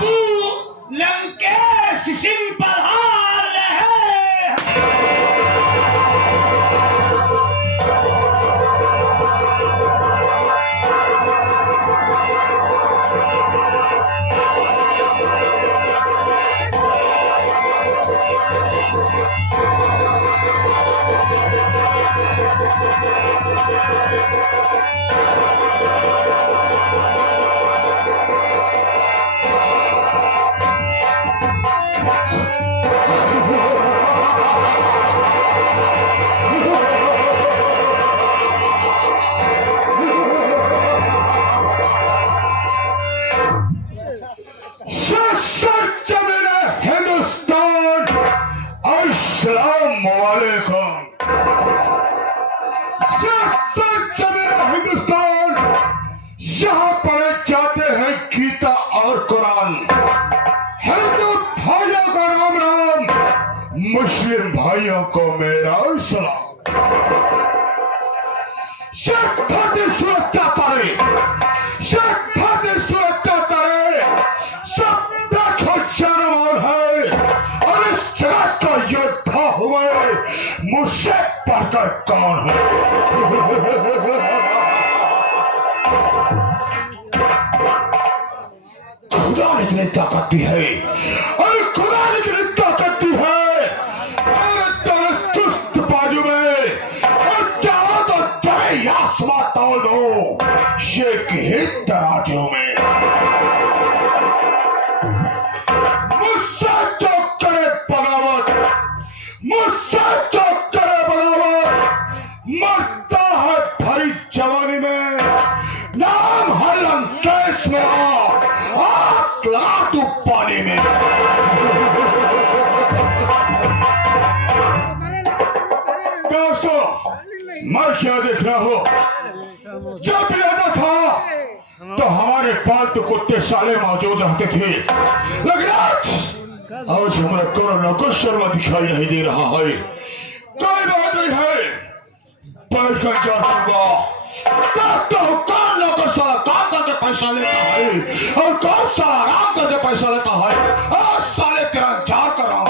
बाबू लंकेश सिंह पधार रहे। यहाँ पढ़े जाते हैं गीता और कुरान। हिंदू भाइयों को राम राम, मुस्लिम भाइयों को मेरा सलाम। सुरक्षा करे, सुरक्षा करे, सब देखो जानवर है और इस जगत का योद्धा हुए मुझसे पढ़कर कौन है। खुदा ने कितनी ताकत दी है और खुदा ने कितनी ताकत दी है तेरे चुस्त बाजू में, और चाहो तो जमीन आसमां तोड़ दो एक ही तराजू में। मुझसे जो करे बगावत, मुझसे जो करे बगावत, मरता है भरी जवानी में। नाम है लंकेश मेरा, आग लगा तू पानी में। दोस्तों, मैं क्या देख रहा हूँ, जब यादा था तो हमारे पालतू कुत्ते साले मौजूद रहते थे, लेकिन आज हमारा कोरोना को शर्मा दिखाई नहीं दे रहा है। कोई बात नहीं है, बैठ कर क्या करूंगा, देखता हूँ कौन नौकर साला काम करके पैसा लेता है और कौन साला आराम करके पैसा लेता है। आज साले तेरा इंतजार कर रहा हूँ।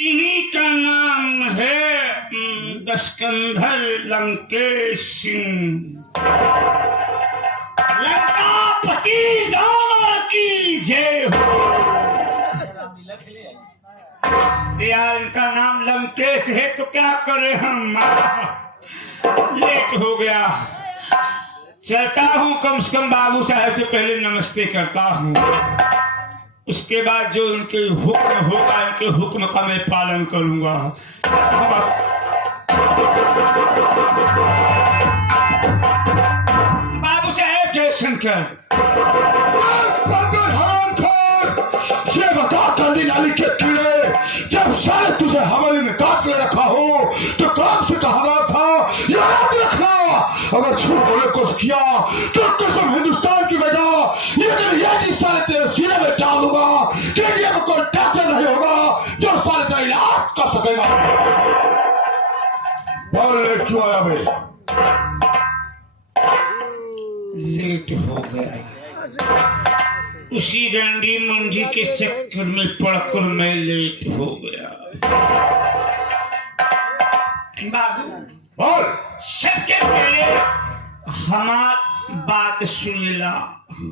इन्हीं का नाम है दशकंधर लंकेश सिंह। लंकापति राम की जय हो। यार इनका नाम लंकेश है तो क्या करें हम, लेट हो गया। चलता हूँ, कम से कम बाबू साहब से पहले नमस्ते करता हूँ, उसके बाद जो उनके हुक्म होगा उनके हुक्म का मैं पालन करूंगा। बाबू साहेब जयशंकर। ये बता काली नाली के कीड़े, जब साले तुझे हवाले में काट ले रखा हो तो कौन से कहा था याद रखना। अगर झूठ बोले कुछ किया तो कसम हिंदुस्तान की बेटा ये साले तेरे सीने में डालूंगा कि इंडिया में कोई डॉक्टर नहीं होगा जो साले का इलाज कर सकेगा। बहुत लेट क्यों आया भाई? लेट हो गया, उसी डंडी मंडी के चक्कर में पड़कर मैं लेट हो गया। बाबू बोल। सबके पहले हमार बात सुनेला।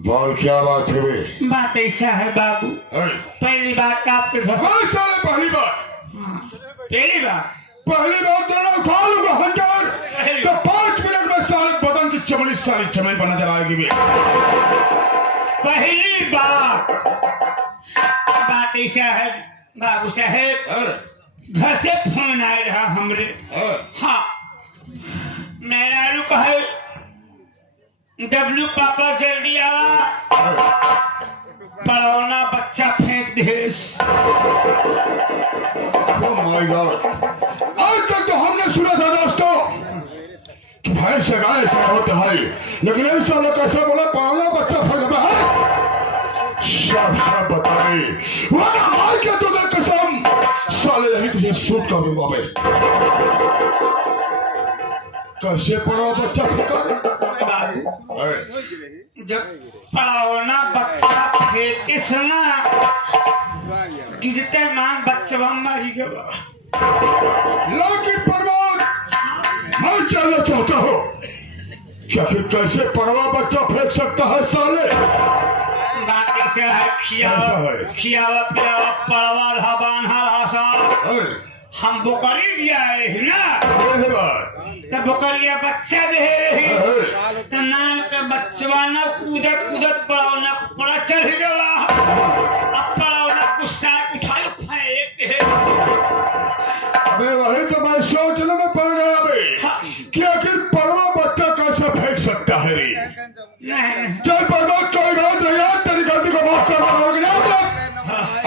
बोल, क्या बात है बे? बात ऐसा है बाबू, पहली बात आपके घर। पहली बात पहली बात देना उठा लूंगा हंटर तो 5 मिनट में साले बदन की चमड़ी सारी चमड़ी बना नजर आएगी भी। पहली बात ऐसा है बाबू साहेब, घर से फोन आए रहा हमरे। हाँ, मेरा रुक है, डब्लू पापा जल्दी आवा, पड़ौना बच्चा फेंक देश। Oh my God! आज तक तो हमने सुना था दोस्तों कि भैंस गाय से होता है, लेकिन ऐसा लोग कैसे बोला पाला बच्चा फंसा है। सब बताए वरना मार के तुझे कसम साले यही तुझे शूट कर दूंगा मैं। कैसे पड़ा बच्चा फेंका जब पड़ावना बच्चा फेंकिस ना गिरते मान बच्चा मरी गया। लेकिन परमात्मा मैं जानना चाहता हूँ क्या कि कैसे पड़वा बच्चा फेंक सकता है साले। बाकी से है खियावा पियावा पड़वा हबान हरासा हम बुकरी जाए ना तो बुकरिया बच्चा दे रही तो नान का बच्चा ना कूदत कूदत पड़ावना पड़ा चढ़ गया। अब पड़ावना गुस्सा उठाए फेंक। अबे वही तो मैं सोचने में पड़ गया बे कि आखिर पड़वा बच्चा कैसे फेंक सकता है रे। चल पर्वत कोई बात नहीं है, तेरी गलती को माफ करना होगा।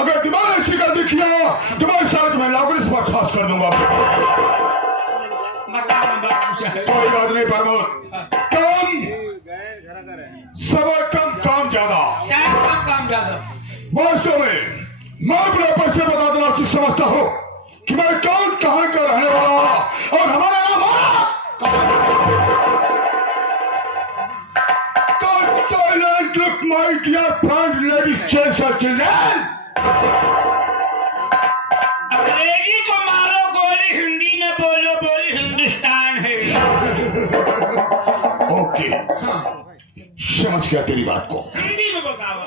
अगर तुम्हारे ऐसी गलती किया तुम्हारे साथ मैं नौकरी से बर्खास्त कर दूंगा। कोई बात नहीं प्रमोद, कम समय कम काम ज्यादा। वास्तव में मैं अपने पैसे बता देना चीज समझता हूँ कि मैं कौन कहाँ का रहने वाला और हमारा नाम Look, my dear friend, ladies, gents and children. अंग्रेजी को मारो गोली, हिंदी में बोलो बोली हिंदुस्तान है। ओके, समझ गया तेरी बात को। हिंदी में बताओ।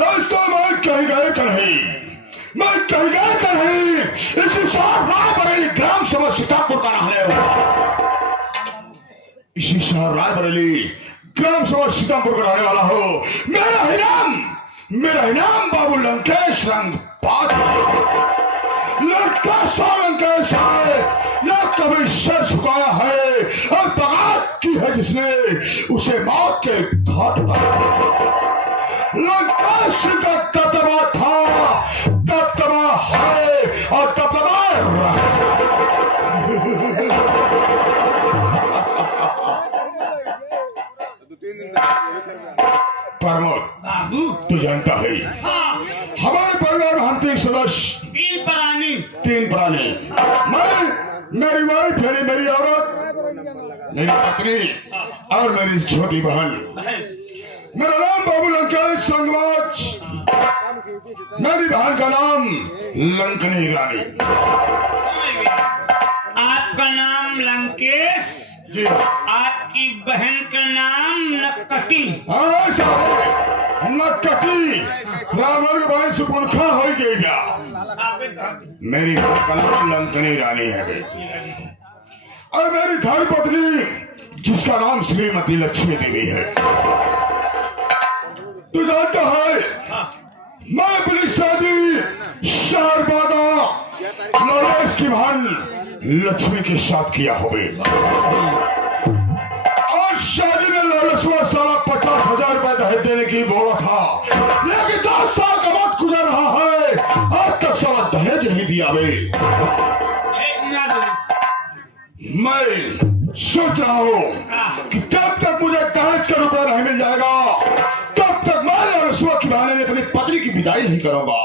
दोस्तों मैं कहीं गए कहीं इसी शहर रायबरेली ग्राम सभा सीतापुर का रहने वाला। इसी शहर रायबरेली ग्राम सभा सीतापुर का रहने वाला हो। मेरा इनाम बाबू लंकेश रंग बात लंकेश है। न कभी सर झुकाया है और बगावत की है जिसने उसे मौत के घाट पर। लंकेश का दबदबा था, दबदबा है और दबदबा प्रमोद तू जानता है हमारे परिवार में हम 3 सदस्य, 3 प्राणी। मैं, मेरी वाइफ यानी मेरी औरत, मेरी पत्नी और मेरी छोटी बहन। मेरा नाम बाबू लंकेश संगवाच, मेरी बहन का नाम लंकनी रानी। आपका नाम लंकेश जी, आपकी बहन का नाम नक्कटी। नक्कटी रावण के भाई सुपुरखा हो गया। मेरी बहन का नाम लंकनी रानी है और मेरी धर्म पत्नी जिसका नाम श्रीमती लक्ष्मी देवी है। तू जानता है मैं अपनी शादी शाहबादा नॉलेज की बहन लक्ष्मी के साथ किया होवे और शादी में ललसुआ साला 50,000 रुपए दहेज देने की बोला था, लेकिन 10 साल का वक्त गुजर रहा है आज तक साला दहेज नहीं दिया बे। मैं सोच रहा हूँ कि जब तक मुझे दहेज का रुपया नहीं मिल जाएगा तब तक मैं ललसुआ की बहन ने अपनी पत्नी की विदाई नहीं करूंगा।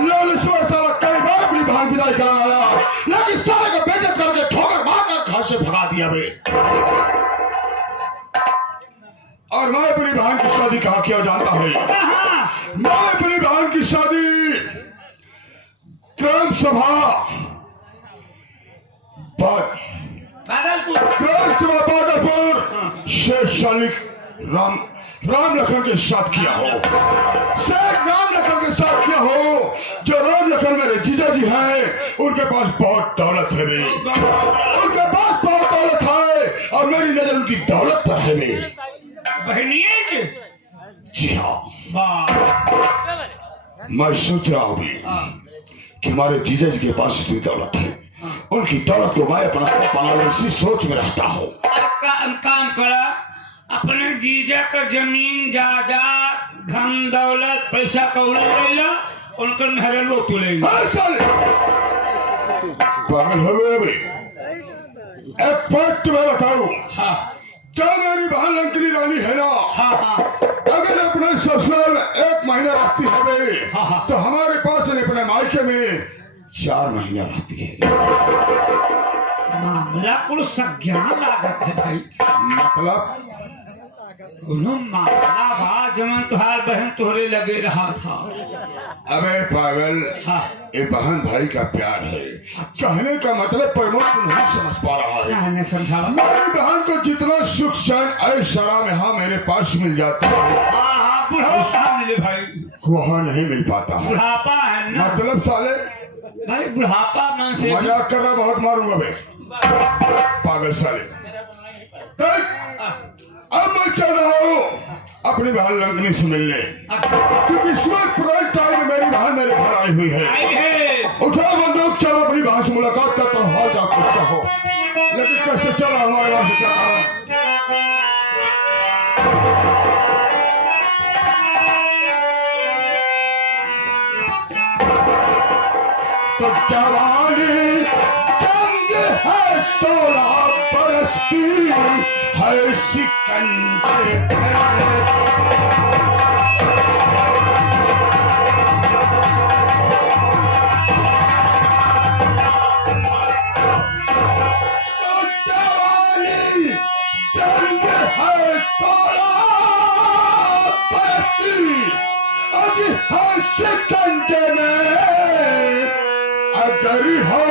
ललसुआ साला कई बार अपनी बहन विदाई कराना आया, लेकिन साले को बेइज्जत करके ठोकर मारकर घर से भगा दिया बे। और मैं अपनी बहन की शादी कहाँ किया जानता है? मैं अपनी बहन की शादी ग्राम सभा बादलपुर शेख शालिक राम लखन के साथ किया हो। शेख राम लखन के साथ किया हो। जो राम लखन मेरे जीजा जी हैं उनके पास बहुत दौलत है बे, उनके पास बहुत दौलत है और मेरी नजर उनकी दौलत पर है बे। जी हाँ, मैं सोच रहा हूँ कि हमारे जीजा जी के पास इतनी दौलत है, उनकी दौलत को मैं अपना इसी सोच में रहता हूँ। काम करा, अपने जीजा का जमीन जायदाद धन दौलत पैसा कौड़ी ले लो, उनको नहरे लो तुले पागल हो गए एक बात तुम्हें बताऊं, हाँ जो मेरी बहन लंकनी रानी है ना, हाँ हाँ अगर अपने ससुराल में 1 महीना रहती है बे, हाँ। तो हमारे पास अपने मायके में 4 महीना रहती है। मामला कुल संज्ञान लागत है भाई। मतलब मामला बा जमन तुहार बहन तोहरे लगे रहा था। अबे पागल, हाँ ये बहन भाई का प्यार है। कहने का मतलब प्रमोद को नहीं समझ पा रहा है। नहीं समझा। मेरी बहन को जितना सुख चैन ऐश आराम यहाँ मेरे पास मिल जाता है, हाँ हाँ बुढ़ापा मिले भाई, वहाँ नहीं मिल पाता है। बुढ़ापा है ना मतलब साले भाई, बुढ़ापा मन से मजाक कर रहा, बहुत मारूंगा बे पागल साले। देख, अब मैं चल रहा हूँ अपनी बहन लंकनी से मिलने, क्योंकि सुबह टाइम में मेरी बहन मेरे घर आई हुई है। आई है। उठा बंदूक, चलो अपनी बहन से मुलाकात करता हूँ, हाल जा पूछता हो। लेकिन कैसे चला हमारे वहां से, क्या कारण? तो जवानी जंग है 16 बरस की, है शिकंजे शिकंजे में अगर हो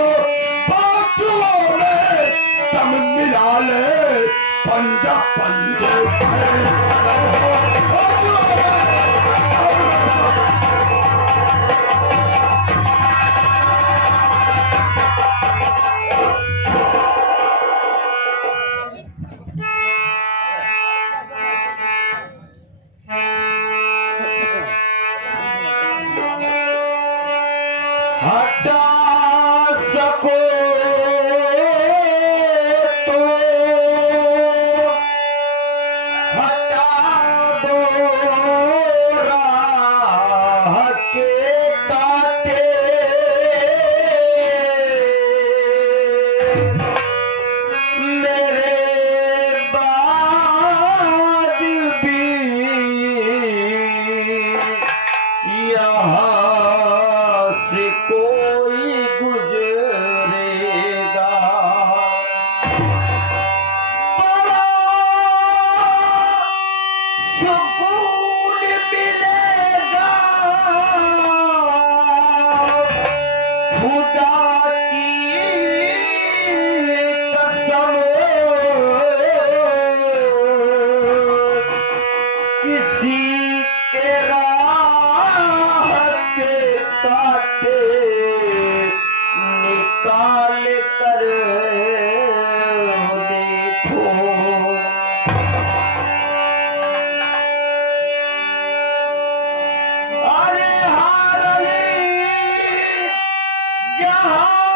बाजुओं में दम मिला ले, पंजा पंजे हटा सको तो हटा दो राह के कांटे, मेरे बाद भी यहाँ से कोई गुजरेगा, बड़ा सुकून मिलेगा, खुदा की कसम किसी के राह के कांटे निकाल कर देखो, अरे हार जहाँ